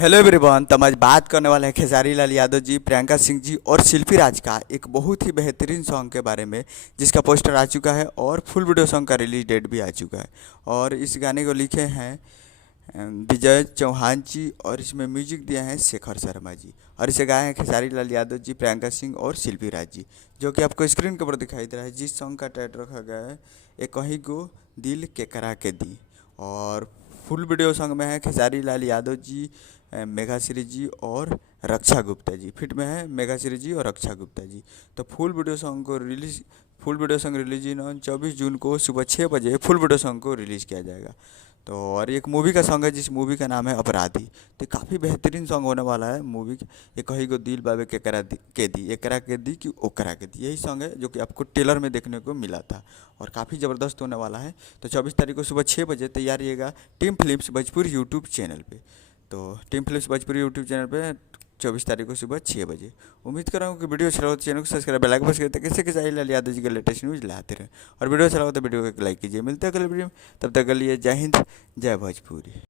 Hello everyone. तो हम आज बात करने वाले हैं खेसारी लाल यादव जी, प्रियंका सिंह जी और शिल्पी राज का एक बहुत ही बेहतरीन सॉन्ग के बारे में, जिसका पोस्टर आ चुका है और फुल वीडियो सॉन्ग का रिलीज डेट भी आ चुका है। और इस गाने को लिखे हैं विजय चौहान जी और इसमें म्यूजिक दिया है शेखर शर्मा जी और इसे गाए हैं खेसारी लाल यादव जी, प्रियंका सिंह और शिल्पी राज जी, जो कि आपको स्क्रीन के ऊपर दिखाई दे रहा है। जिस सॉन्ग का टाइटल रखा गया है एक कहीं गो दिल के करा के दी। और फुल वीडियो सॉन्ग में है खेसारी लाल यादव जी, मेघाश्री जी और रक्षा गुप्ता जी। फिट में है मेघाश्री जी और रक्षा गुप्ता जी। तो full video song release in on 24 June को सुबह 6 बजे फुल वीडियो सॉन्ग को रिलीज़ किया जाएगा। तो और एक मूवी का सॉन्ग है जिस मूवी का नाम है अपराधी। तो काफ़ी बेहतरीन सॉन्ग होने वाला है मूवी। ये कही को दिल बाबे के करा के दी, ये करा के दी कि ओ करा के दी, यही सॉन्ग है जो कि आपको ट्रेलर में देखने को मिला था और काफ़ी ज़बरदस्त होने वाला है। तो 24 तारीख को सुबह 6 बजे तैयार रहिएगा team films Bhojpuri YouTube channel पे। तो team films Bhojpuri YouTube channel पे 24 तारीख को सुबह 6 बजे। उम्मीद कर रहा हूँ कि वीडियो अच्छा लगा तो चैनल को सब्सक्राइब बेल आइकन प्रेस करते कैसे खेसारी लाल यादव जी के लेटेस्ट न्यूज़ लाते रहे। और वीडियो अच्छा लगा तो वीडियो को लाइक कीजिए। मिलते हैं अगले वीडियो में, तब तक के लिए जय हिंद जय भोजपुरी।